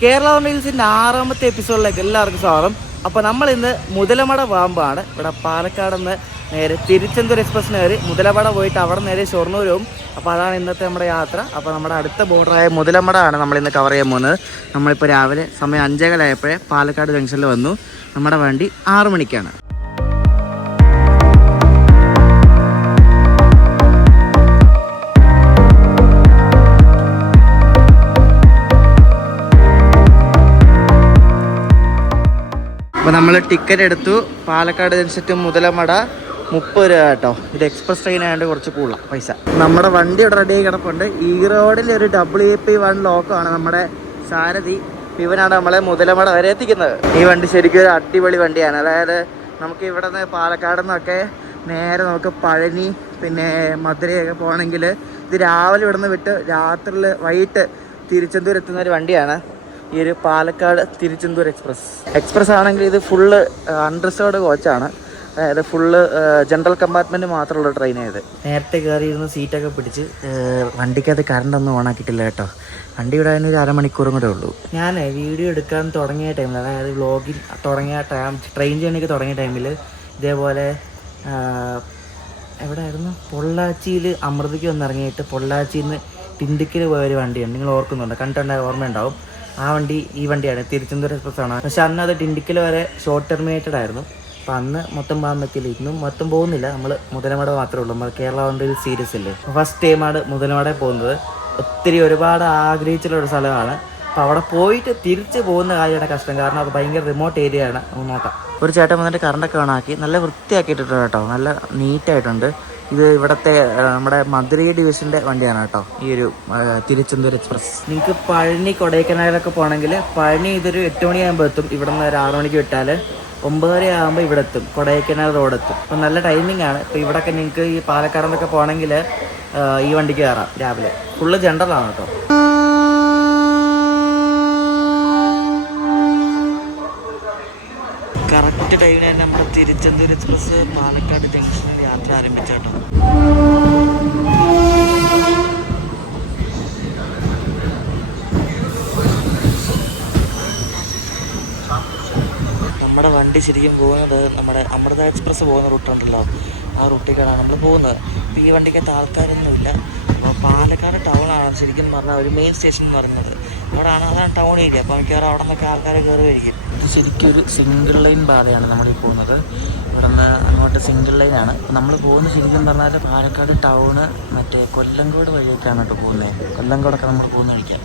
കേരള റീൽസിൻ്റെ 6ാമത്തെ എപ്പിസോഡിലേക്ക് എല്ലാവർക്കും സ്വാഗതം. അപ്പോൾ നമ്മൾ ഇന്ന് മുതലമട പാമ്പാണ്. ഇവിടെ പാലക്കാട് നിന്ന് നേരെ തിരുച്ചെന്തൂർ എക്സ്പ്രസ്സിന് കയറി മുതലമട പോയിട്ട് അവിടെ നേരെ ഷൊർണൂർ പോകും. അപ്പോൾ അതാണ് ഇന്നത്തെ നമ്മുടെ യാത്ര. അപ്പോൾ നമ്മുടെ അടുത്ത ബോർഡറായ മുതലമട ആണ് നമ്മളിന്ന് കവർ ചെയ്യാൻ പോകുന്നത്. നമ്മളിപ്പോൾ രാവിലെ സമയം 5:15 പാലക്കാട് ജംഗ്ഷനിൽ വന്നു. നമ്മുടെ വണ്ടി 6 മണിക്കാണ്. അപ്പോൾ നമ്മൾ ടിക്കറ്റ് എടുത്തു. പാലക്കാട് ജംഗ്ഷൻ മുതലമട 30 രൂപ കേട്ടോ. ഇത് എക്സ്പ്രസ് ട്രെയിൻ ആയതുകൊണ്ട് കുറച്ച് കൂടുതലാണ് പൈസ. നമ്മുടെ വണ്ടി ഇവിടെ റെഡി ആയി കിടപ്പുണ്ട്. ഈ റോഡിൽ ഒരു WP1 ലോക്കാണ് നമ്മുടെ സാരഥി. ഇവനാണ് നമ്മളെ മുതലമട വരെ എത്തിക്കുന്നത്. ഈ വണ്ടി ശരിക്കും ഒരു അടിപൊളി വണ്ടിയാണ്. അതായത് നമുക്ക് ഇവിടെ നിന്ന് പാലക്കാട് നിന്നൊക്കെ നേരെ നമുക്ക് പഴനി പിന്നെ മധുരയൊക്കെ പോകണമെങ്കിൽ ഇത് രാവിലെ ഇവിടെ നിന്ന് വിട്ട് വൈകിട്ട് തിരുച്ചെന്തൂർ എത്തുന്ന ഒരു വണ്ടിയാണ് ഈ ഒരു പാലക്കാട് തിരുച്ചെന്തൂർ എക്സ്പ്രസ് ആണെങ്കിൽ ഇത് ഫുള്ള് അൺറിസർവ്ഡ് കോച്ചാണ്. അതായത് ഫുള്ള് ജനറൽ കമ്പാർട്ട്മെൻറ്റ് മാത്രമുള്ള ട്രെയിനായത്. നേരത്തെ കയറിയിരുന്ന സീറ്റൊക്കെ പിടിച്ച് വണ്ടിക്കകത്ത് കറണ്ടൊന്നും ഓണാക്കിയിട്ടില്ല കേട്ടോ. വണ്ടി വിടാൻ ഒരു അരമണിക്കൂറും കൂടെ ഉള്ളൂ. ഞാൻ വീഡിയോ എടുക്കാൻ തുടങ്ങിയ ടൈമിൽ, അതായത് വ്ളോഗിൽ തുടങ്ങിയ ട്രെയിൻ ജേണിക്ക് തുടങ്ങിയ ടൈമിൽ ഇതേപോലെ എവിടെയായിരുന്നു, പൊള്ളാച്ചിയിൽ അമൃതയ്ക്ക് വന്നിറങ്ങിയിട്ട് പൊള്ളാച്ചിയിൽ നിന്ന് ടിണ്ടിക്കൽ പോയൊരു വണ്ടിയാണ്. നിങ്ങൾ ഓർക്കുന്നുണ്ടോ? കണ്ടിട്ടുണ്ടായ ഓർമ്മയുണ്ടാവും. ആ വണ്ടി ഈ വണ്ടിയാണ്, തിരുച്ചെന്തൂർ എക്സ്പ്രസ് ആണ്. പക്ഷെ അന്ന് അത് ടിണ്ടിക്കൽ വരെ ഷോർട്ട് ടെർമിനേറ്റഡ് ആയിരുന്നു. അപ്പം അന്ന് മൊത്തം പോകാൻ പറ്റില്ല. ഇന്നും മൊത്തം പോകുന്നില്ല. നമ്മൾ മുതലമട മാത്രമേ ഉള്ളൂ. നമ്മൾ കേരള വണ്ടിയിൽ സീരീസ് അല്ലേ, ഫസ്റ്റ് ടൈമാണ് മുതലമട പോകുന്നത്. ഒരുപാട് ആഗ്രഹിച്ചിട്ടുള്ളൊരു സ്ഥലമാണ്. അപ്പോൾ അവിടെ പോയിട്ട് തിരിച്ച് പോകുന്ന കാര്യമാണ് കഷ്ടം. കാരണം അത് ഭയങ്കര റിമോട്ട് ഏരിയ ആണ്. നമുക്ക് നോക്കാം. ഒരു ചേട്ടൻ വന്നിട്ട് കറണ്ടൊക്കെ ഓണാക്കി നല്ല വൃത്തിയാക്കിയിട്ടുണ്ട് കേട്ടോ. നല്ല നീറ്റായിട്ടുണ്ട്. ഇത് ഇവിടുത്തെ നമ്മുടെ മധുരൈ ഡിവിഷൻ്റെ വണ്ടിയാണ് കേട്ടോ ഈ ഒരു തിരുച്ചെന്തൂർ എക്സ്പ്രസ്. നിങ്ങൾക്ക് പഴനി കൊടൈക്കനാലൊക്കെ പോകണമെങ്കിൽ പഴനി ഇതൊരു 8 മണിയാകുമ്പോൾ എത്തും. ഇവിടെ നിന്ന് ഒരു 6 മണിക്ക് വിട്ടാൽ 9:30 ആകുമ്പോൾ ഇവിടെ എത്തും. കൊടൈക്കനാൽ റോഡ് എത്തും. അപ്പം നല്ല ടൈമിംഗ് ആണ്. ഇപ്പോൾ ഇവിടെയൊക്കെ നിങ്ങൾക്ക് ഈ പാലക്കാട് പോകണമെങ്കിൽ ഈ വണ്ടിക്ക് കയറാം. രാവിലെ ഫുള്ള് ജനറലാണ് കേട്ടോ. കറക്റ്റ് ടൈമിന് തന്നെ നമ്മുടെ തിരുച്ചെന്തൂർ എക്സ്പ്രസ് പാലക്കാട് ജംഗ്ഷനിൽ യാത്ര ആരംഭിച്ചേട്ടോ. നമ്മുടെ വണ്ടി ശരിക്കും പോകുന്നത് നമ്മുടെ അമൃത എക്സ്പ്രസ് പോകുന്ന റൂട്ടുണ്ടല്ലോ, ആ റൂട്ടിലേക്കാണ് നമ്മൾ പോകുന്നത്. അപ്പോൾ ഈ വണ്ടിക്കകത്ത് ആൾക്കാരൊന്നുമില്ല. അപ്പോൾ പാലക്കാട് ടൗണാണ് ശരിക്കും പറഞ്ഞാൽ ഒരു മെയിൻ സ്റ്റേഷൻ എന്ന് പറയുന്നത്. അതാണ് ടൗൺ ഏരിയ. അപ്പോൾ മിക്കവാറും അവിടെ നിന്നൊക്കെ ആൾക്കാരെ കയറുമായിരിക്കും. ഇത് ശരിക്കും ഒരു സിംഗിൾ ലൈൻ പാതയാണ് നമ്മൾ ഈ പോകുന്നത്. ഇവിടെ നിന്ന് അങ്ങോട്ട് സിംഗിൾ ലൈനാണ്. നമ്മൾ പോകുന്നത് ശരിക്കും പറഞ്ഞാൽ പാലക്കാട് ടൗണ് മറ്റേ കൊല്ലങ്കോട് വഴിയൊക്കെയാണ് കേട്ടോ പോകുന്നത്. കൊല്ലങ്കോടൊക്കെ നമ്മൾ പോകുന്ന വഴിക്കാം.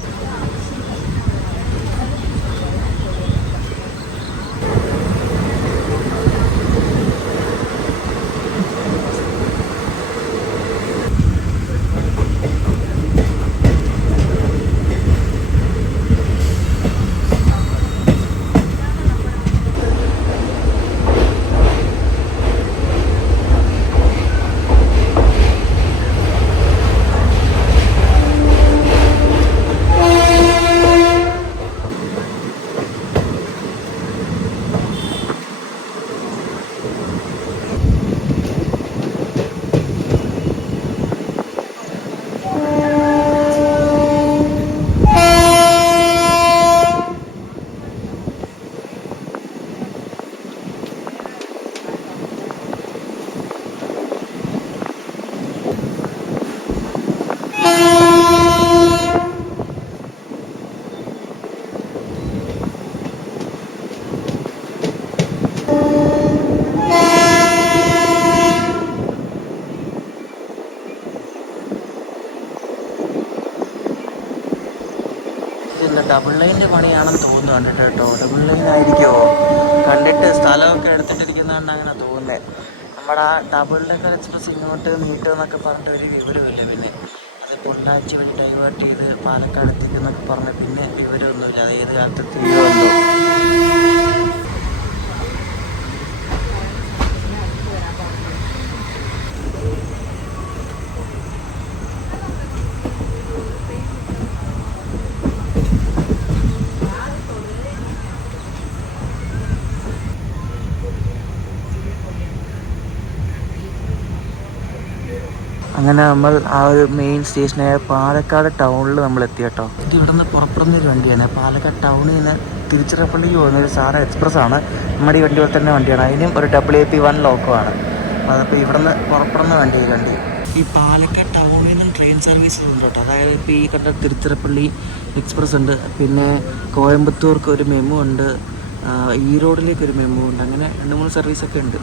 ഡബിൾ ലൈനിൻ്റെ പണിയാണെന്ന് തോന്നുന്നു കണ്ടിട്ട് കേട്ടോ. ഡബിൾ ലൈൻ ആയിരിക്കുമോ? കണ്ടിട്ട് സ്ഥലമൊക്കെ എടുത്തിട്ടിരിക്കുന്നതുകൊണ്ട് അങ്ങനെ തോന്നുന്നത്. നമ്മുടെ ആ ഡബിൾ ഡെക്കർ എക്സ്പ്രസ് ഇങ്ങോട്ട് നീട്ടുമെന്നൊക്കെ പറഞ്ഞിട്ട് ഒരു വിവരമില്ല. പിന്നെ അത് പൊള്ളാച്ചി വഴി ഡൈവേർട്ട് ചെയ്ത് പാലക്കാട് എത്തിക്കുന്നൊക്കെ പറഞ്ഞ് പിന്നെ വിവരമൊന്നുമില്ല. അത് ഏത് കാലത്ത് തീരുമല്ലോ. അങ്ങനെ നമ്മൾ ആ ഒരു മെയിൻ സ്റ്റേഷനായ പാലക്കാട് ടൗണിൽ നമ്മൾ എത്തി കേട്ടോ. ഇത് ഇവിടെ നിന്ന് പുറപ്പെടുന്നൊരു വണ്ടിയാണ്. പാലക്കാട് ടൗണിൽ നിന്ന് തിരുച്ചിറപ്പള്ളിക്ക് പോകുന്ന ഒരു സാറ എക്സ്പ്രസ് ആണ്. നമ്മുടെ ഈ വണ്ടി പോലെ തന്നെ വണ്ടിയാണ്. അതിനും ഒരു WAP1 ലോക്കമാണ്. അതപ്പോൾ ഇവിടെ നിന്ന് പുറപ്പെടുന്ന വണ്ടി. ഈ പാലക്കാട് ടൗണിൽ നിന്നും ട്രെയിൻ സർവീസസ് ഉണ്ട് കേട്ടോ. അതായത് ഇപ്പോൾ ഈ കണ്ട തിരുച്ചിറപ്പള്ളി എക്സ്പ്രസ് ഉണ്ട്, പിന്നെ കോയമ്പത്തൂർക്ക് ഒരു മെമു ഉണ്ട്, ഈറോഡിലേക്ക് ഒരു മെമു ഉണ്ട്. അങ്ങനെ 2-3 സർവീസൊക്കെ ഉണ്ട്.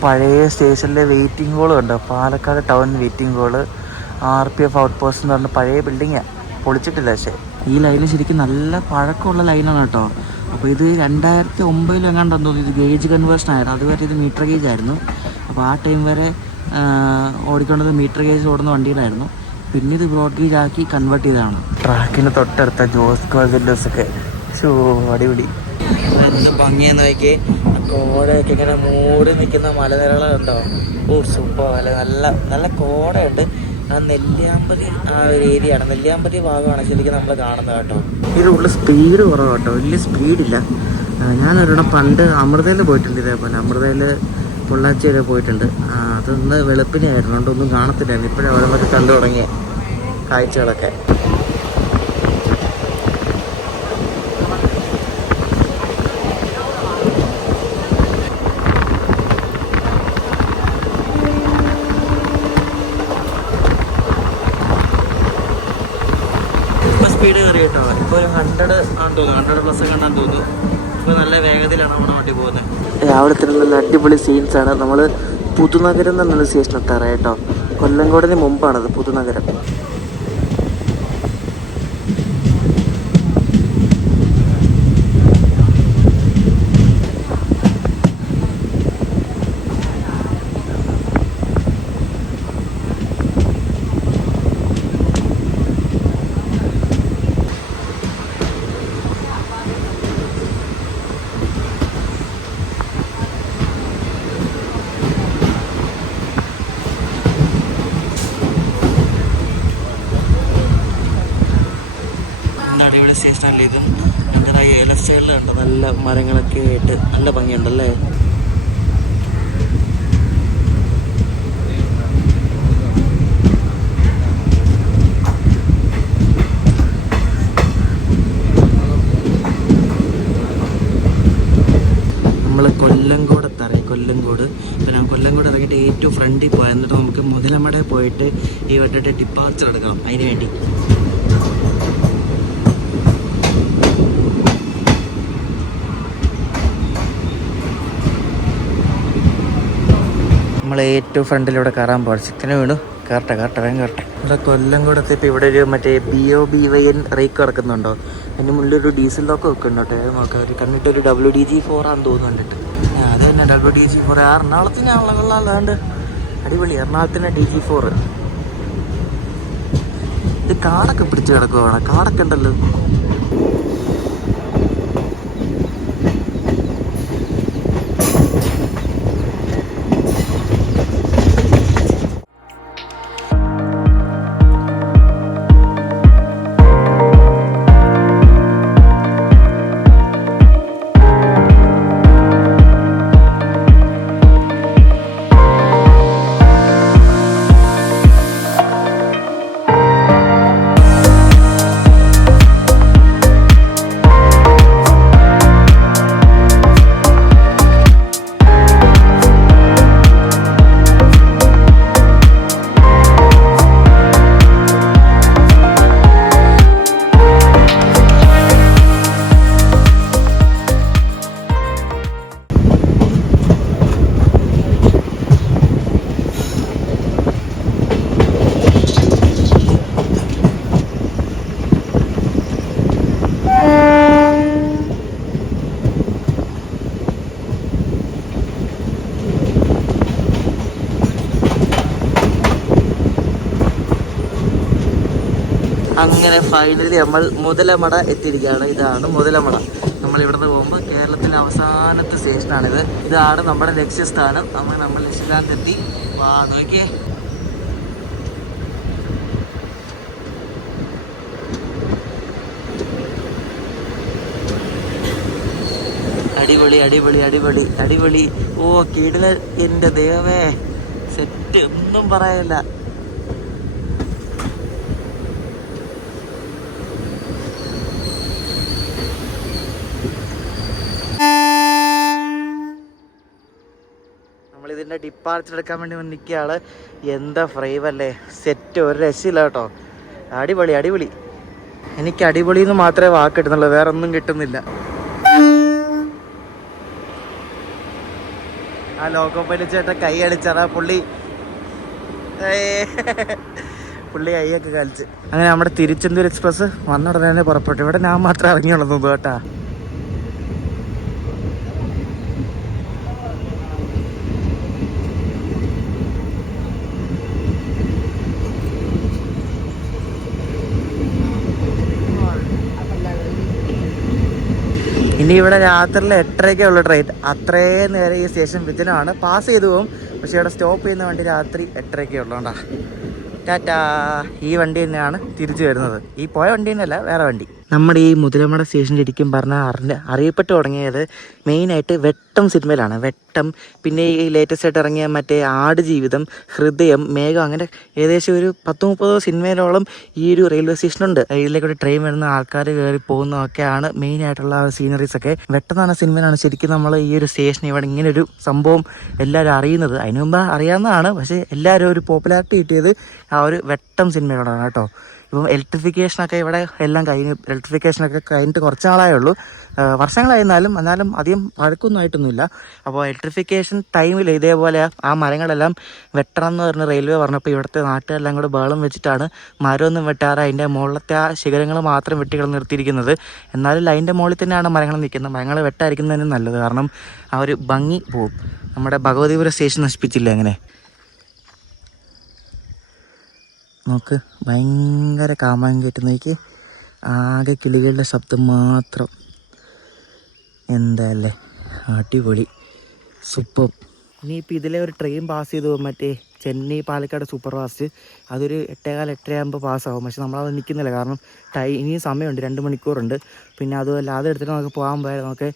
പഴയ സ്റ്റേഷനിലെ വെയിറ്റിംഗ് ഹോളും ഉണ്ട്. Palakkad town waiting hall, RPF outpost എന്ന് പറഞ്ഞ പഴയ ബിൽഡിങ്ങാണ്, പൊളിച്ചിട്ടില്ല. പക്ഷേ ഈ ലൈന് ശരിക്കും നല്ല പഴക്കമുള്ള ലൈനാണ് കേട്ടോ. അപ്പോൾ ഇത് 2009 എങ്ങാണ്ടെന്ന് തോന്നുന്നു ഇത് ഗേജ് കൺവേർഷൻ ആയിരുന്നു. അതുവരെ ഇത് മീറ്റർ ഗേജ് ആയിരുന്നു. അപ്പോൾ ആ ടൈം വരെ ഓടിക്കൊണ്ടത് മീറ്റർ ഗേജ് ഓടുന്ന വണ്ടിയിലായിരുന്നു. പിന്നെ ഇത് ബ്രോഡ് ഗേജ് ആക്കി കൺവേർട്ട് ചെയ്തതാണ്. ട്രാക്കിന് തൊട്ടടുത്ത ജോസ്കോ ജില്ലേഴ്സൊക്കെ അടിപൊളി. എന്ത് ഭംഗിയെന്ന് നോക്കി, കോടയൊക്കെ ഇങ്ങനെ മൂടി നിൽക്കുന്ന മലനിരകളുണ്ടോ. സൂപ്പർ അല്ലേ, നല്ല കോടയുണ്ട്. നെല്ലിയാമ്പതി ആ ഒരു ഏരിയയാണ്, നെല്ലിയാമ്പതി ഭാഗമാണ് ശരിക്കും നമ്മൾ കാണുന്നത് കേട്ടോ. ഇതിനുള്ള സ്പീഡ് കുറവ് കേട്ടോ, വലിയ സ്പീഡില്ല. ഞാനൊരെണ്ണം പണ്ട് അമൃതയിൽ പോയിട്ടുണ്ട്, ഇതേപോലെ അമൃതയിൽ പൊള്ളാച്ചി വരെ പോയിട്ടുണ്ട്. അതൊന്ന് വെളുപ്പിനായിരുന്നു, അതുകൊണ്ടൊന്നും കാണത്തില്ലായിരുന്നു. ഇപ്പോഴും അവിടെ കണ്ടു തുടങ്ങിയ കാഴ്ചകളൊക്കെ. സ്പീഡ് കയറി കേട്ടോ. ഇപ്പോൾ ഒരു 100 ആണെന്ന് തോന്നുന്നു, 100+ കണ്ടാന്ന് തോന്നുന്നു. ഇപ്പോൾ നല്ല വേഗതയിലാണ് നമ്മുടെ വണ്ടി പോകുന്നത്. രാവിലെ തന്നെ നല്ല അടിപൊളി സീൻസാണ്. നമ്മൾ പുതുനഗരം എന്നുള്ള സ്റ്റേഷൻ എത്താറ് കേട്ടോ. കൊല്ലങ്കോടിന് മുമ്പാണത് പുതുനഗരം. സ്റ്റേഷനല്ലേ ഇതും. എൻ്റെ ലെഫ്റ്റ് സൈഡിൽ കണ്ടോ നല്ല മരങ്ങളൊക്കെ ആയിട്ട് നല്ല ഭംഗിയുണ്ടല്ലേ. നമ്മൾ കൊല്ലങ്കോട് എത്താറേ, കൊല്ലങ്കോട്. പിന്നെ കൊല്ലങ്കോട് ഇറങ്ങിയിട്ട് ഏറ്റവും ഫ്രണ്ടിൽ പോയാൽ എന്നിട്ട് നമുക്ക് മുതലമട പോയിട്ട് ഈ വട്ടിട്ട് ഡിപ്പാർച്ചർ എടുക്കണം. അതിന് വേണ്ടി നമ്മൾ ഏറ്റവും ഫ്രണ്ടിലൂടെ കയറാൻ പോകാം. ചിക്കന് വീണു, കയറട്ടെ വേഗം കയറട്ടെ. ഇവിടെ കൊല്ലങ്കോട് എത്തിയപ്പോൾ ഇവിടെ ഒരു മറ്റേ BOBYN റേക്ക് കിടക്കുന്നുണ്ടോ. അതിന് മുന്നിലൊരു ഡീസൽ ലോക്ക് വെക്കുന്നുണ്ടോ. നോക്കാം കണ്ടിട്ടൊരു WDG4 ആണെന്ന് തോന്നുന്നു കണ്ടിട്ട്. അത് തന്നെ WDG4. എറണാകുളത്തിനാണല്ലോ കൊള്ളാണ്ട് അടിപൊളി. എറണാകുളത്തിന് DG4. ഇത് കാടൊക്കെ പിടിച്ച് കിടക്കുവാണ്, കാടൊക്കെ ഉണ്ടല്ലോ. അങ്ങനെ ഫൈനലി നമ്മൾ മുതലമട എത്തിയിരിക്കുകയാണ്. ഇതാണ് മുതലമട. നമ്മൾ ഇവിടുന്ന് പോകുമ്പോൾ കേരളത്തിലെ അവസാനത്തെ സ്റ്റേഷനാണിത്. ഇതാണ് നമ്മുടെ ലക്ഷ്യസ്ഥാനം. നമ്മൾ ലക്ഷ്യസ്ഥാനത്തെത്തി. നോക്കിയേ, അടിപൊളി അടിപൊളി അടിപൊളി അടിപൊളി. ഓ കിടില, എൻ്റെ ദൈവമേ, സെറ്റ്, ഒന്നും പറയാനില്ല. നമ്മളിതിൻ്റെ ഡിപ്പാർച്ചർ എടുക്കാൻ വേണ്ടി നിൽക്കുകയാണ്. എന്താ ഫ്രെയിം അല്ലേ, സെറ്റ്, ഒരു രക്ഷയില്ല കേട്ടോ. അടിപൊളി അടിപൊളി. എനിക്ക് അടിപൊളി എന്ന് മാത്രമേ വാക്ക് കിട്ടുന്നുള്ളൂ, വേറെ ഒന്നും കിട്ടുന്നില്ല. ആ ലോക്കോ പൈലറ്റ് ചേട്ടൻ കൈ അടിച്ചാണ് പുള്ളി കൈയൊക്കെ കളിച്ച്. അങ്ങനെ നമ്മുടെ തിരുച്ചെന്തൂർ എക്സ്പ്രസ് വന്ന ഉടനെ തന്നെ പുറപ്പെട്ടു. ഇവിടെ ഞാൻ മാത്രമേ ഇറങ്ങിയുള്ളൂ കേട്ടാ. ഇനി ഇവിടെ രാത്രിയിൽ 8:30 ഉള്ള ട്രെയിൻ. അത്രയും നേരം ഈ സ്റ്റേഷൻ വിജനമാണ്, പാസ് ചെയ്തു പോകും. പക്ഷേ ഇവിടെ സ്റ്റോപ്പ് ചെയ്യുന്ന വണ്ടി രാത്രി 8:30 ഉള്ളതുകൊണ്ടാ. ടാറ്റാ. ഈ വണ്ടി തന്നെയാണ് തിരിച്ചു വരുന്നത്. ഈ പോയ വണ്ടി തന്നെയല്ല, വേറെ വണ്ടി. നമ്മുടെ ഈ മുതലമട സ്റ്റേഷൻ ശരിക്കും പറഞ്ഞാൽ അറിയപ്പെട്ടു തുടങ്ങിയത് മെയിനായിട്ട് വെട്ടം സിനിമയിലാണ്. വെട്ടം, പിന്നെ ഈ ലേറ്റസ്റ്റ് ആയിട്ട് ഇറങ്ങിയ മറ്റേ ആടുജീവിതം, ഹൃദയം, മേഘം, അങ്ങനെ ഏകദേശം ഒരു 10-30 സിനിമയിലോളം ഈ ഒരു റെയിൽവേ സ്റ്റേഷനുണ്ട്. ഇതിലേക്കൂടെ ട്രെയിൻ വരുന്ന ആൾക്കാർ കയറി പോകുന്നതൊക്കെയാണ് മെയിനായിട്ടുള്ള സീനറീസൊക്കെ. വെട്ടം എന്ന് പറഞ്ഞ സിനിമയിലാണ് ശരിക്കും നമ്മൾ ഈ ഒരു സ്റ്റേഷൻ, ഇവിടെ ഇങ്ങനെ ഒരു സംഭവം എല്ലാവരും അറിയുന്നത്. അതിനു മുമ്പ് അറിയാവുന്നതാണ്, പക്ഷേ എല്ലാവരും ഒരു പോപ്പുലാരിറ്റി കിട്ടിയത് ആ ഒരു വെട്ടം സിനിമയോടാണ് കേട്ടോ. ഇപ്പം ഇലക്ട്രിഫിക്കേഷനൊക്കെ ഇവിടെ എല്ലാം ഇലക്ട്രിഫിക്കേഷനൊക്കെ കഴിഞ്ഞിട്ട് കുറച്ച് നാളായേ ഉള്ളൂ, വർഷങ്ങളായിരുന്നാലും എന്നാലും അധികം പഴക്കൊന്നും ആയിട്ടൊന്നുമില്ല. അപ്പോൾ ഇലക്ട്രിഫിക്കേഷൻ ടൈമിൽ ഇതേപോലെ ആ മരങ്ങളെല്ലാം വെട്ടണം എന്ന് പറഞ്ഞ് റെയിൽവേ പറഞ്ഞപ്പോൾ ഇവിടുത്തെ നാട്ടുകാരെല്ലാം കൂടെ ബഹളം വെച്ചിട്ടാണ് മരമൊന്നും വെട്ടാറ് അതിൻ്റെ മുകളിലത്തെ ആ ശിഖരങ്ങൾ മാത്രം വെട്ടികൾ നിർത്തിയിരിക്കുന്നത്. എന്നാലും അതിൻ്റെ മുകളിൽ തന്നെയാണ് മരങ്ങൾ നിൽക്കുന്നത്. മരങ്ങൾ വെട്ടായിരിക്കുന്നതിന് നല്ലത്, കാരണം ആ ഒരു ഭംഗി പോവും. നമ്മുടെ ഭഗവതിപുരം സ്റ്റേഷൻ നശിപ്പിച്ചില്ലേ അങ്ങനെ. നോക്ക്, ഭയങ്കര കാമാൻ കയറ്റുന്നേക്ക്, ആകെ കിളികളുടെ ശബ്ദം മാത്രം. എന്താല്ലേ, അടിപൊളി, സൂപ്പർ. ഇനിയിപ്പോൾ ഇതിലെ ഒരു ട്രെയിൻ പാസ് ചെയ്തു പോകും, മറ്റേ ചെന്നൈ പാലക്കാട് സൂപ്പർ ഫാസ്റ്റ്. അതൊരു 8:15 8:30 പാസ്സാകും. പക്ഷെ നമ്മളത് നിൽക്കുന്നില്ല, കാരണം ഇനിയും സമയമുണ്ട്, 2 മണിക്കൂറുണ്ട്. പിന്നെ അതുമല്ല, അതെടുത്തിട്ട് നമുക്ക് പോകാൻ പോയാൽ നമുക്ക്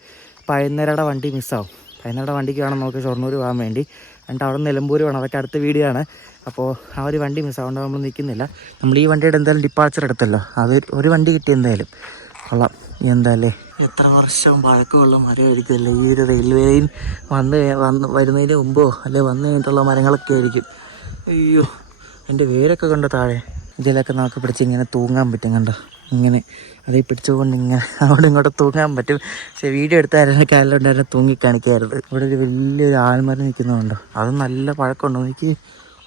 പതിനൊന്നരയുടെ വണ്ടി മിസ്സാവും. 11 വണ്ടിക്ക് വേണം നമുക്ക് ഷൊർണൂർ പോകാൻ വേണ്ടി. എന്നിട്ട് അവിടെ നിന്ന് നിലമ്പൂർ വേണം, അതൊക്കെ അടുത്ത വീഡിയോ ആണ്. അപ്പോൾ ആ ഒരു വണ്ടി മിസ്സാവുകൊണ്ട് നമ്മൾ നിൽക്കുന്നില്ല. നമ്മൾ ഈ വണ്ടിയുടെ എന്തായാലും ഡിപ്പാർച്ചർ എടുത്തല്ലോ, അത് ഒരു വണ്ടി കിട്ടി എന്തായാലും കൊള്ളാം. എന്താല്ലേ, എത്ര വർഷം പഴക്കമുള്ള മരമായിരിക്കുമല്ലേ ഈ ഒരു റെയിൽവേയിൽ വരുന്നതിന് മുമ്പോ അല്ലെ വന്നു കഴിഞ്ഞിട്ടുള്ള മരങ്ങളൊക്കെ ആയിരിക്കും. അയ്യോ, എൻ്റെ വേരൊക്കെ കണ്ടോ താഴെ. ഇതിലൊക്കെ നമുക്ക് പിടിച്ച് ഇങ്ങനെ തൂങ്ങാൻ പറ്റും, കണ്ടോ ഇങ്ങനെ. അതേ പിടിച്ചുകൊണ്ട് ഇങ്ങനെ അവിടെ ഇങ്ങോട്ട് തൂങ്ങാൻ പറ്റും. പക്ഷേ വീഡിയോ എടുത്തായിരുന്നു കാലിലുണ്ടായിരുന്നു തൂങ്ങി കാണിക്കാറുണ്ട്. ഇവിടെ ഒരു വലിയൊരു ആൽമരം നിൽക്കുന്നുണ്ടോ, അത് നല്ല പഴക്കമുണ്ടോ എനിക്ക്.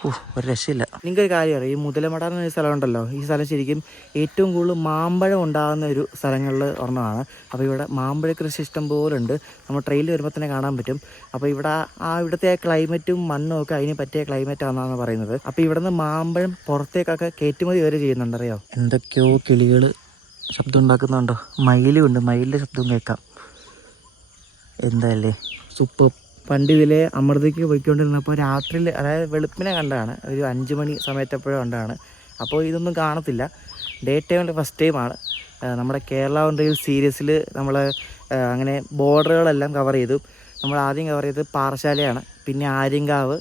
ഒരു രക്ഷയില്ല. നിങ്ങൾക്കൊരു കാര്യം അറിയാം, ഈ മുതലമട എന്നൊരു സ്ഥലം ഉണ്ടല്ലോ, ഈ സ്ഥലം ശരിക്കും ഏറ്റവും കൂടുതൽ മാമ്പഴം ഉണ്ടാകുന്ന ഒരു സ്ഥലങ്ങളിൽ ഒരെണ്ണമാണ്. അപ്പോൾ ഇവിടെ മാമ്പഴ കൃഷി ഇഷ്ടം പോലെ ഉണ്ട്. നമ്മൾ ട്രെയിനിൽ വരുമ്പോൾ തന്നെ കാണാൻ പറ്റും. അപ്പോൾ ഇവിടെ ഇവിടുത്തെ ക്ലൈമറ്റും മണ്ണും ഒക്കെ അതിന് പറ്റിയ ക്ലൈമറ്റ് ആണെന്നാണ് പറയുന്നത്. അപ്പോൾ ഇവിടെ നിന്ന് മാമ്പഴം പുറത്തേക്കൊക്കെ കയറ്റുമതി വരെ ചെയ്യുന്നുണ്ട്. അറിയോ, എന്തൊക്കെയോ കിളികൾ ശബ്ദം ഉണ്ടാക്കുന്നുണ്ടോ. മയിലും ഉണ്ട്, മയിലിൻ്റെ ശബ്ദവും കേൾക്കാം. എന്താല്ലേ, സൂപ്പർ. പണ്ട് ഇതിലെ അമൃതയ്ക്ക് പോയിക്കൊണ്ടിരുന്നപ്പോൾ രാത്രിയിൽ, അതായത് വെളുപ്പിനെ കണ്ടതാണ്, ഒരു 5 മണി സമയത്തെപ്പോഴും കണ്ടതാണ്. അപ്പോൾ ഇതൊന്നും കാണത്തില്ല. ഡേ ടൈമിൽ ഫസ്റ്റ് ടൈമാണ്. നമ്മുടെ കേരള റെയിൽ സീരീസിൽ നമ്മൾ അങ്ങനെ ബോർഡറുകളെല്ലാം കവർ ചെയ്തു. നമ്മൾ ആദ്യം കവർ ചെയ്തത് പാറശാലയാണ്, പിന്നെ ആര്യങ്കാവ്,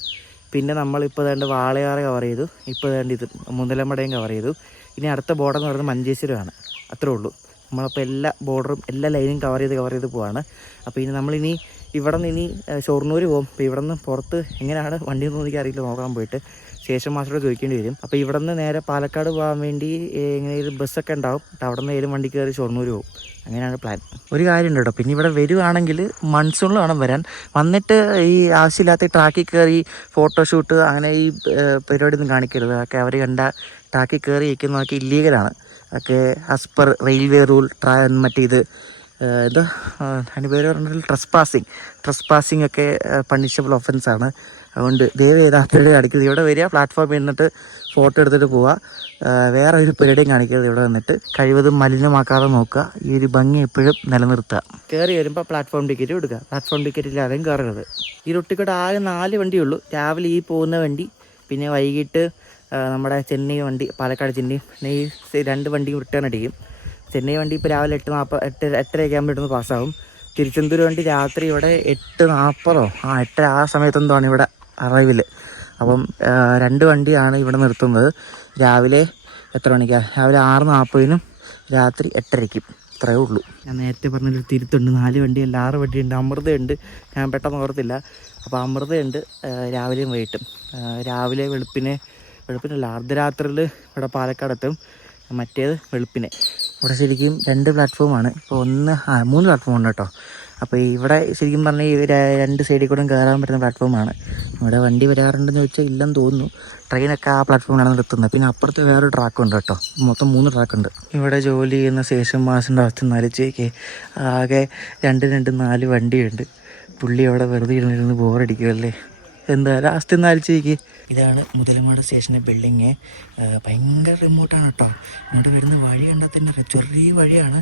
പിന്നെ നമ്മളിപ്പോൾ വേണ്ട വാളയാറ് കവർ ചെയ്തു, ഇപ്പോൾ വേണ്ട ഇത് മുതലമടയും കവർ ചെയ്തു. ഇനി അടുത്ത ബോർഡർ എന്ന് പറയുന്നത് മഞ്ചേശ്വരമാണ്. അത്രേ ഉള്ളൂ. നമ്മളപ്പോൾ എല്ലാ ബോർഡറും എല്ലാ ലൈനും കവർ ചെയ്ത് പോവാണ്. അപ്പോൾ ഇനി നമ്മളിനി ഇവിടെ നിന്ന് ഇനി ഷൊർണൂർ പോകും. അപ്പോൾ ഇവിടെ നിന്ന് പുറത്ത് എങ്ങനെയാണ് വണ്ടി ഒന്നും എനിക്കറിയില്ല, നോക്കാൻ പോയിട്ട് സ്റ്റേഷൻ മാസ്റ്ററോട് ചോദിക്കേണ്ടി വരും. അപ്പോൾ ഇവിടെ നിന്ന് നേരെ പാലക്കാട് പോകാൻ വേണ്ടി എങ്ങനെയും ബസ്സൊക്കെ ഉണ്ടാവും. അവിടെ നിന്ന് ഏലും വണ്ടി കയറി ഷൊർണൂർ പോകും. അങ്ങനെയാണ് പ്ലാൻ. ഒരു കാര്യമുണ്ട് കേട്ടോ, പിന്നെ ഇവിടെ വരുവാണെങ്കിൽ മൺസൂണിൽ വേണം വരാൻ. വന്നിട്ട് ഈ ആവശ്യമില്ലാത്ത ട്രാക്കിൽ കയറി ഫോട്ടോഷൂട്ട് അങ്ങനെ ഈ പരിപാടി ഒന്നും കാണിക്കരുത്. അതൊക്കെ അവർ കണ്ട ട്രാക്കിൽ കയറി ഇരിക്കുന്നതൊക്കെ ഇല്ലീഗലാണ്. ഒക്കെ ആസ് പെർ റെയിൽവേ റൂൾ. മറ്റേ ഇത് എന്താ അതിന് പേര് പറഞ്ഞാൽ ട്രസ്പാസിങ് ഒക്കെ പണിഷബിൾ ഒഫൻസാണ്. അതുകൊണ്ട് ദയവ് ചെയ്ത് ആ പരിപാടി കാണിക്കരുത്. ഇവിടെ വരിക, പ്ലാറ്റ്ഫോമിൽ നിന്നിട്ട് ഫോട്ടോ എടുത്തിട്ട് പോവുക. വേറെ ഒരു പരിപാടിയും കാണിക്കരുത്. ഇവിടെ വന്നിട്ട് കഴിവതും മലിനമാക്കാതെ നോക്കുക. ഈ ഒരു ഭംഗി എപ്പോഴും നിലനിർത്തുക. കയറി വരുമ്പോൾ പ്ലാറ്റ്ഫോം ടിക്കറ്റ് എടുക്കുക. പ്ലാറ്റ്ഫോം ടിക്കറ്റ് ഇല്ലാതെയും കയറരുത്. ഈ റൊട്ടിക്കോട്ട് ആകെ 4 വണ്ടിയുള്ളൂ. രാവിലെ ഈ പോകുന്ന വണ്ടി, പിന്നെ വൈകിട്ട് നമ്മുടെ ചെന്നൈ വണ്ടി, പാലക്കാട് ചെന്നൈ, പിന്നെ ഈ 2 വണ്ടിയും റിട്ടേൺ അടിക്കും. ചെന്നൈ വണ്ടി ഇപ്പോൾ രാവിലെ 8:40 8:30 ആകുമ്പോൾ ഇവിടുന്ന് പാസ്സാകും. തിരുച്ചെന്തൂർ വണ്ടി രാത്രി ഇവിടെ 8:40 8 ആ സമയത്തെന്താണ് ഇവിടെ അറൈവിൽ. അപ്പം 2 വണ്ടിയാണ് ഇവിടെ നിർത്തുന്നത്. രാവിലെ എത്ര മണിക്കാണ്? രാവിലെ 6:40 രാത്രി 8:30. ഇത്രയേ ഉള്ളൂ. ഞാൻ നേരത്തെ പറഞ്ഞൊരു തിരുത്തുണ്ട്. 4 വണ്ടിയല്ല 6 വണ്ടിയുണ്ട്. അമൃതയുണ്ട്, ഞാൻ പെട്ടെന്ന് ഓർത്തില്ല. അപ്പോൾ അമൃതയുണ്ട് രാവിലെയും വൈകിട്ടും. രാവിലെ വെളുപ്പിനല്ല അർദ്ധരാത്രിയിൽ ഇവിടെ പാലക്കാട് എത്തും. മറ്റേത് വെളുപ്പിനെ. ഇവിടെ ശരിക്കും 2 പ്ലാറ്റ്ഫോമാണ്. ഇപ്പോൾ 3 പ്ലാറ്റ്ഫോം ഉണ്ട് കേട്ടോ. അപ്പോൾ ഇവിടെ ശരിക്കും പറഞ്ഞാൽ ഈ 2 സൈഡിൽ കൂടെ കയറാൻ പറ്റുന്ന പ്ലാറ്റ്ഫോമാണ്. ഇവിടെ വണ്ടി വരാറുണ്ടെന്ന് ചോദിച്ചാൽ ഇല്ലെന്ന് തോന്നുന്നു. ട്രെയിനൊക്കെ ആ പ്ലാറ്റ്ഫോമിലാണ് നിർത്തുന്നത്. പിന്നെ അപ്പുറത്ത് വേറൊരു ട്രാക്കുണ്ട് കേട്ടോ. മൊത്തം 3 ട്രാക്കുണ്ട്. ഇവിടെ ജോലി ചെയ്യുന്ന സ്റ്റേഷൻ മാസ്റ്ററിൻ്റെ അവസ്ഥ നരച്ചേക്ക് ആകെ 4 വണ്ടിയുണ്ട്. പുള്ളി അവിടെ വെറുതെ ഇരുന്നിരുന്ന് ബോറടിക്കുമല്ലേ. എന്താ ലാസ്റ്റ് നാലിച്ചേക്ക്. ഇതാണ് മുതലമാട് സ്റ്റേഷൻ്റെ ബിൽഡിങ്. ഭയങ്കര റിമോട്ടാണ് കേട്ടോ. ഇവിടെ വരുന്ന വഴി കണ്ടാൽ തന്നെ ചെറിയ വഴിയാണ്.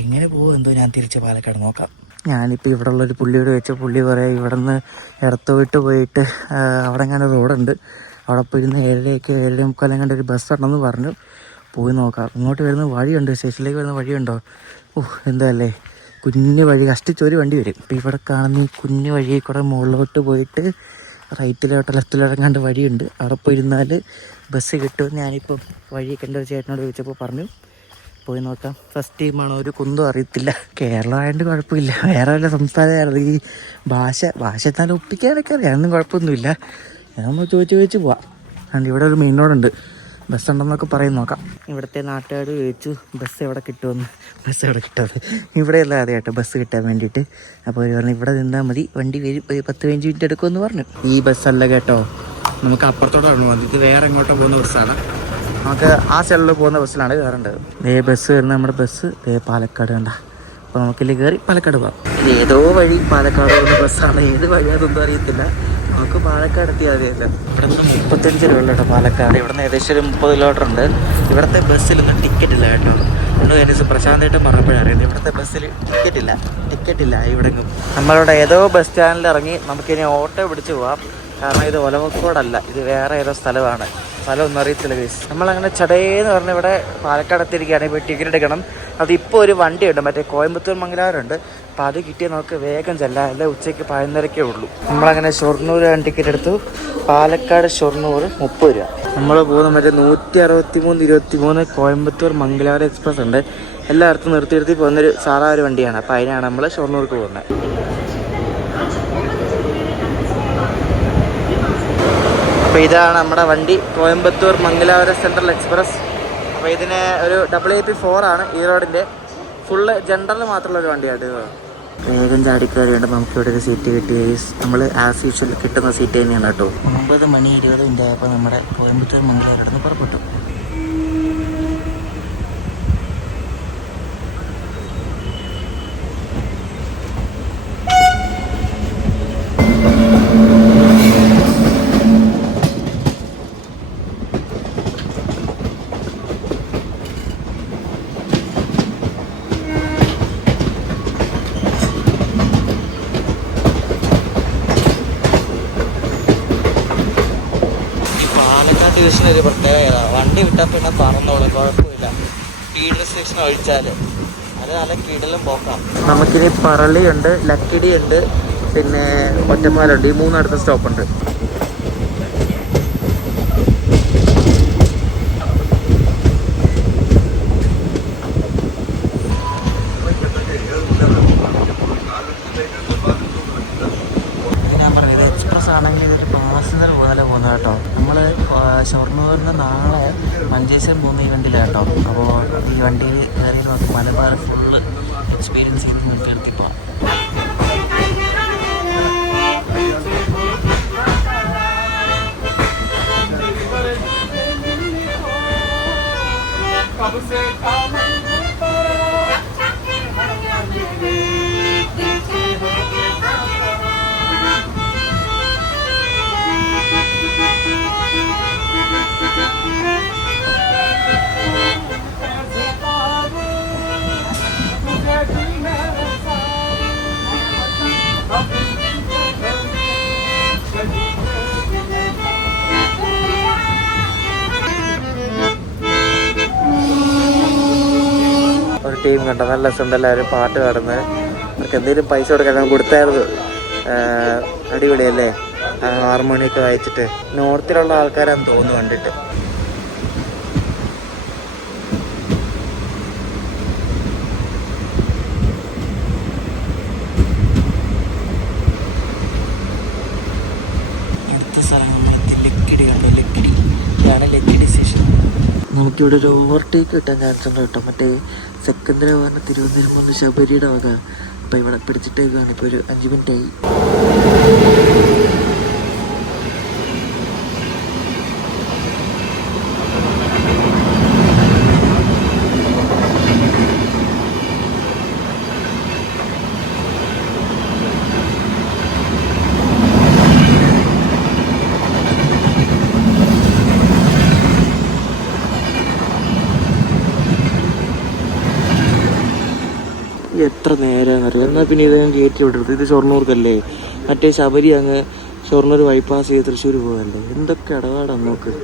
എങ്ങനെ പോകും എന്തോ. ഞാൻ തിരിച്ച് പാലക്കാട് നോക്കാം. ഞാനിപ്പോൾ ഇവിടെ ഉള്ളൊരു പുള്ളിയോട് വെച്ച പുള്ളി പറയാം ഇവിടെ നിന്ന് ഇടത്തോട്ട് പോയിട്ട് അവിടെ അങ്ങനെ റോഡുണ്ട്, അവിടെ പോയിരുന്ന് 7:30 കണ്ട ഒരു ബസ് ഉണ്ടെന്ന് പറഞ്ഞു. പോയി നോക്കാം. ഇങ്ങോട്ട് വരുന്ന വഴിയുണ്ട്, സ്റ്റേഷനിലേക്ക് വരുന്ന വഴിയുണ്ടോ? എന്താല്ലേ കുഞ്ഞു വഴി, കഷ്ടിച്ചൊരു വണ്ടി വരും. ഇപ്പം ഇവിടെ കാണുന്ന ഈ കുഞ്ഞു വഴിയിൽ കൂടെ മുകളിലോട്ട് പോയിട്ട് റൈറ്റിലോട്ടോ ലെഫ്റ്റിലോട്ട് കണ്ട വഴിയുണ്ട്. അവിടെ പോയിരുന്നാൽ ബസ് കിട്ടുമെന്ന് ഞാനിപ്പം വഴി കണ്ട ഒരു ചേട്ടനോട് ചോദിച്ചപ്പോൾ പറഞ്ഞു. പോയി നോക്കാം. ഫസ്റ്റ് ടൈമാണ്, ഒരു കുന്തും അറിയത്തില്ല. കേരളം ആയതുകൊണ്ട് കുഴപ്പമില്ല. വേറെ വല്ല സംസ്ഥാനമായിരുന്നു. ഈ ഭാഷ എന്നാലും ഒപ്പിക്കാനൊക്കെ അറിയാം, ഒന്നും കുഴപ്പമൊന്നുമില്ല. നമ്മൾ ചോദിച്ച് പോവാം. അതുകൊണ്ട് ഇവിടെ ഒരു മെയിൻ റോഡുണ്ട്, ബസ് ഉണ്ടെന്നൊക്കെ പറയും. നോക്കാം. ഇവിടുത്തെ നാട്ടുകാർ ചോദിച്ചു ബസ് എവിടെ കിട്ടുമെന്ന്. ബസ് എവിടെ കിട്ടുമെന്ന് ഇവിടെയല്ല ആദ്യമായിട്ട് ബസ് കിട്ടാൻ വേണ്ടിയിട്ട്. അപ്പോൾ അവർ പറഞ്ഞു ഇവിടെ നിന്നാൽ മതി, വണ്ടി വരും, 10-15 മിനിറ്റ് എടുക്കുമെന്ന് പറഞ്ഞു. ഈ ബസ്സല്ല കേട്ടോ, നമുക്ക് അപ്പുറത്തോട്ടാണ് പോകുന്നത്. ഇത് വേറെ എങ്ങോട്ടോ പോകുന്ന ബസ്സാണ്. നമുക്ക് ആ സൈഡിൽ പോകുന്ന ബസ്സിലാണ് കയറേണ്ടത്. ബസ് വരുന്ന നമ്മുടെ ബസ് പാലക്കാട് കണ്ട. അപ്പോൾ നമുക്കില്ലേ കയറി പാലക്കാട് പോകാം. ഏതോ വഴി പാലക്കാട് പോകുന്ന ബസ്സാണ്. ഏത് വഴി അതൊന്നും അറിയത്തില്ല. നമുക്ക് പാലക്കാട് എത്തിയാൽ മതിയല്ല. ഇവിടെ നിന്ന് 35 രൂപ കേട്ടോ പാലക്കാട്. ഇവിടെ നിന്ന് ഏകദേശം ഒരു 30 കിലോമീറ്റർ ഉണ്ട്. ഇവിടുത്തെ ബസ്സിലൊന്നും ടിക്കറ്റ് ഇല്ല കേട്ടോ. നമ്മൾ ഏകദേശം പ്രശാന്തായിട്ട് പറഞ്ഞപ്പോഴറിയുന്നത് ഇവിടുത്തെ ബസ്സിൽ ടിക്കറ്റ് ഇല്ല ഇവിടെങ്ങും. നമ്മളിവിടെ ഏതോ ബസ് സ്റ്റാൻഡിൽ ഇറങ്ങി നമുക്കിനി ഓട്ടോ പിടിച്ച് പോവാം. കാരണം ഇത് ഒലവക്കോടല്ല, ഇത് വേറെ ഏതോ സ്ഥലമാണ്. സ്ഥലമൊന്നും അറിയത്തില്ല ഗൈസ്. നമ്മളങ്ങനെ ചടേന്ന് പറഞ്ഞ് ഇവിടെ പാലക്കാട് എത്തിയിരിക്കുകയാണ്. ഇപ്പോൾ ടിക്കറ്റ് എടുക്കണം. അതിപ്പോൾ ഒരു വണ്ടിയുണ്ട്, മറ്റേ കോയമ്പത്തൂർ മംഗലാപുരമുണ്ട്. അപ്പോൾ അത് കിട്ടിയാൽ നമുക്ക് വേഗം ചെല്ലാം. അല്ല ഉച്ചയ്ക്ക് 11:30 ഉള്ളൂ. നമ്മളങ്ങനെ ഷൊർണൂർ ടിക്കറ്റ് എടുത്തു. പാലക്കാട് ഷൊർണൂർ 30 രൂപ. നമ്മൾ പോകുന്ന മറ്റേ 163-23 കോയമ്പത്തൂർ മംഗലാപുരം എക്സ്പ്രസ് ഉണ്ട്. എല്ലായിടത്തും നിർത്തി പോകുന്നൊരു സാധാ ഒരു വണ്ടിയാണ്. അപ്പോൾ അതിനാണ് നമ്മൾ ഷൊർണൂർക്ക് പോകുന്നത്. അപ്പോൾ ഇതാണ് നമ്മുടെ വണ്ടി, കോയമ്പത്തൂർ മംഗലാപുരം സെൻട്രൽ എക്സ്പ്രസ്. അപ്പോൾ ഇതിന് ഒരു AAP4 ആണ് ഈ റോഡിൻ്റെ. ഫുള്ള് ജനറൽ മാത്രമുള്ള ഒരു വണ്ടിയാണ് ഇത്. വേഗം ചാടിക്കയറി വേണ്ട നമുക്കിവിടെ ഒരു സീറ്റ് കിട്ടി. നമ്മൾ ആസ് യൂഷ്വൽ കിട്ടുന്ന സീറ്റ് തന്നെയാണ് കേട്ടോ. 9:20 ആയപ്പോൾ നമ്മുടെ കോയമ്പത്തൂർ മംഗലാപുരം നിന്ന് പുറപ്പെട്ടു. ഒരു പ്രത്യേകത, വണ്ടി വിട്ടാൽ പിന്നെ പറന്നോളും, കുഴപ്പമില്ല. സ്പീഡ് റെസ്ട്രിക്ഷൻ ഒഴിച്ചാൽ അത് നല്ല കിടലും പോക്കാം. നമുക്കിനി പറളിയുണ്ട്, ലക്കിടിയുണ്ട്, പിന്നെ ഒറ്റപ്പാലുണ്ട്. ഈ 3 അടുത്ത സ്റ്റോപ്പുണ്ട്. ആണെങ്കിൽ ഇതൊരു പാസഞ്ചർ പോലെ പോകുന്നത് കേട്ടോ. നമ്മൾ ഷൊർണൂരിൽ നാളെ മഞ്ചേശ്വരം പോകുന്ന ഈ വണ്ടിയിലാണ് കേട്ടോ. അപ്പോൾ ഈ വണ്ടിയിൽ കയറി നമുക്ക് മലബാർ ഫുള്ള് എക്സ്പീരിയൻസ് ചെയ്ത് നിർത്തിയെടുത്തിപ്പോൾ. ഒരു ടീം കണ്ടോ, നല്ല രസമുണ്ട്. എല്ലാവരും പാട്ട് പാടുന്നത്. അവർക്ക് എന്തെങ്കിലും പൈസ കൊടുക്കാൻ കൊടുത്തായിരുന്നു. അടിപൊളിയല്ലേ ഹാർമോണിയൊക്കെ വായിച്ചിട്ട്. നോർത്തിലുള്ള ആൾക്കാരാന്ന് തോന്നുന്നു കണ്ടിട്ട്. അടുത്ത സ്ഥലം നമ്മളെത്തി ലക്കിടി കണ്ടോ. ലക്കിടി ഇതാണ് ലക്കിടി സ്റ്റേഷൻ. നമുക്കിവിടെ ഒരു ഓവർടേക്ക് കിട്ടാൻ ചാൻസ് ഉണ്ട് കേട്ടോ. മറ്റേ സെക്കൻഡറി പറഞ്ഞ തിരുവനന്തപുരം വന്ന് ശബരിയുടെ വക. അപ്പം ഇവിടെ പിടിച്ചിട്ടേക്കാണ്. ഇപ്പോൾ ഒരു 5 മിനിറ്റായി. എത്ര നേരം അറിയാം. എന്നാൽ പിന്നെ ഇത് ഞാൻ കയറ്റി വിടരുത്. ഇത് ഷൊർണൂർക്കല്ലേ. മറ്റേ ശബരി അങ്ങ് ഷൊർണൂർ ബൈപ്പാസ് ചെയ്ത് തൃശ്ശൂർ പോകല്ലേ. എന്തൊക്കെ ഇടപാടാണ് നോക്ക്.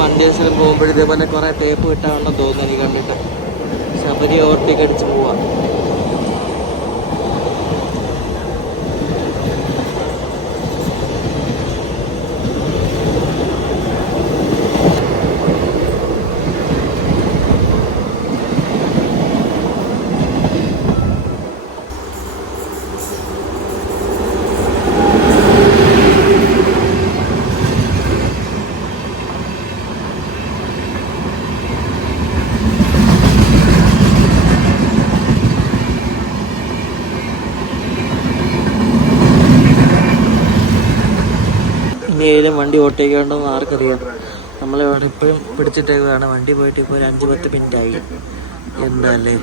മഞ്ചേശ്വരം പോകുമ്പോഴും ഇതേപോലെ കുറേ ടേപ്പ് കിട്ടാനുണ്ടെന്ന് തോന്നുന്നു എനിക്ക് കണ്ടിട്ട്. ശബരി ഓവർടേക്ക് അടിച്ച് പോവാം. ഏതെങ്കിലും വണ്ടി ഓട്ടേക്കുണ്ടോന്ന് ആർക്കറിയാം. നമ്മളിവിടെ ഇപ്പോഴും പിടിച്ചിട്ടേക്കാണ്. വണ്ടി പോയിട്ട് ഇപ്പോൾ ഒരു 5-10 മിനിറ്റായി. എന്താല്ലേ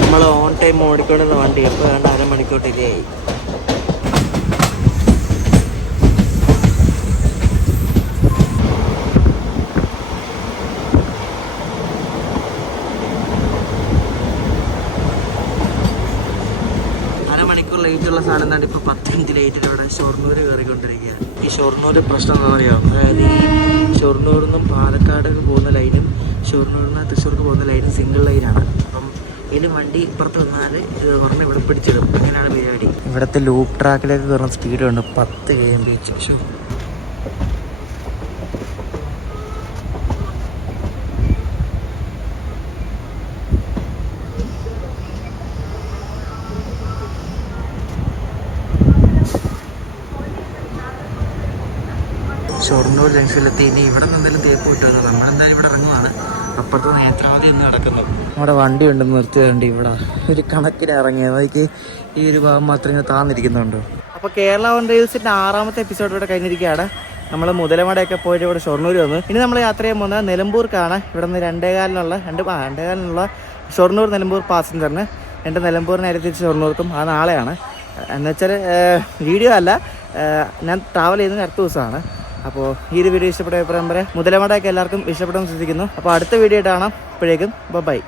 നമ്മൾ ഓൺ ടൈം ഓടിക്കൊണ്ടിരുന്ന വണ്ടി എപ്പോൾ വേണ്ട 1/2 മണിക്കൂർ ഡിലേ ആയി. മണിക്കൂർ ലേറ്റുള്ള സാധനം എന്താണ് ഇപ്പോൾ 10 മിനിറ്റ് ലേറ്റിൽ ഇവിടെ ഷൊർണൂർ കയറിക്കൊണ്ടിരിക്കുക. ഈ ഷൊർണൂർ പ്രശ്നം എന്താ പറയുക, അതായത് ഈ ഷൊർണൂരിൽ നിന്നും പാലക്കാടേക്ക് പോകുന്ന ലൈനും ഷൊർണൂരിൽ നിന്ന് തൃശ്ശൂർക്ക് പോകുന്ന ലൈനും സിംഗിൾ ലൈനാണ്. അപ്പം ഇതിന് വണ്ടി ഇപ്പുറത്ത് നിന്നാൽ ഇത് പറഞ്ഞ് ഇവിടെ പിടിച്ചിടും. അങ്ങനെയാണ് പരിപാടി. ഇവിടുത്തെ ലൂപ്പ് ട്രാക്കിലേക്ക് കയറുന്ന സ്പീഡുണ്ട് 10 km/h. ഷൊർണൂർ ജംഗ്ഷനിലെത്തി. ഇനി ഇവിടെ നിന്ന് എന്തെങ്കിലും തേപ്പ് കിട്ടുമല്ലോ. നമ്മളെന്തായാലും ഇവിടെ ഇറങ്ങുവാണ്. അപ്പുറത്ത് നേത്രാവതി ഇന്ന് നടക്കുന്നത്. നമ്മുടെ വണ്ടി ഉണ്ടെന്ന് നിർത്തിയതുകൊണ്ട് ഇവിടെ ഒരു കണക്കിന് ഇറങ്ങിയത്. അതിക്ക് ഈ ഒരു ഭാഗം മാത്രം ഇങ്ങനെ താന്നിരിക്കുന്നുണ്ട്. അപ്പോൾ കേരള ഓൺ റീൽസിൻ്റെ 6ാമത്തെ എപ്പിസോഡ് ഇവിടെ കഴിഞ്ഞിരിക്കുകയാണ്. നമ്മൾ മുതലമടയൊക്കെ പോയിട്ട് ഇവിടെ ഷൊർണൂർ വന്നു. ഇനി നമ്മൾ യാത്ര ചെയ്യാൻ പോകുന്നത് നിലമ്പൂർക്കാണ്. ഇവിടെ നിന്ന് 2:15 ഷൊർണൂർ നിലമ്പൂർ പാസഞ്ചറിന്. എൻ്റെ നിലമ്പൂരിന് നേരെ തിരിച്ച് ഷൊർണൂർക്കും ആ നാളെയാണ്. എന്നുവെച്ചാൽ വീഡിയോ അല്ല, ഞാൻ ട്രാവൽ ചെയ്യുന്നത് അടുത്ത ദിവസമാണ്. അപ്പോൾ ഈ ഒരു വീഡിയോ ഇഷ്ടപ്പെട്ട അഭിപ്രായം പറയാം. മുതലമടയൊക്കെ എല്ലാവർക്കും ഇഷ്ടപ്പെടുമെന്ന് ശ്രദ്ധിക്കുന്നു. അപ്പോൾ അടുത്ത വീഡിയോ ആയിട്ട് കാണാം. അപ്പോഴേക്കും ബൈ.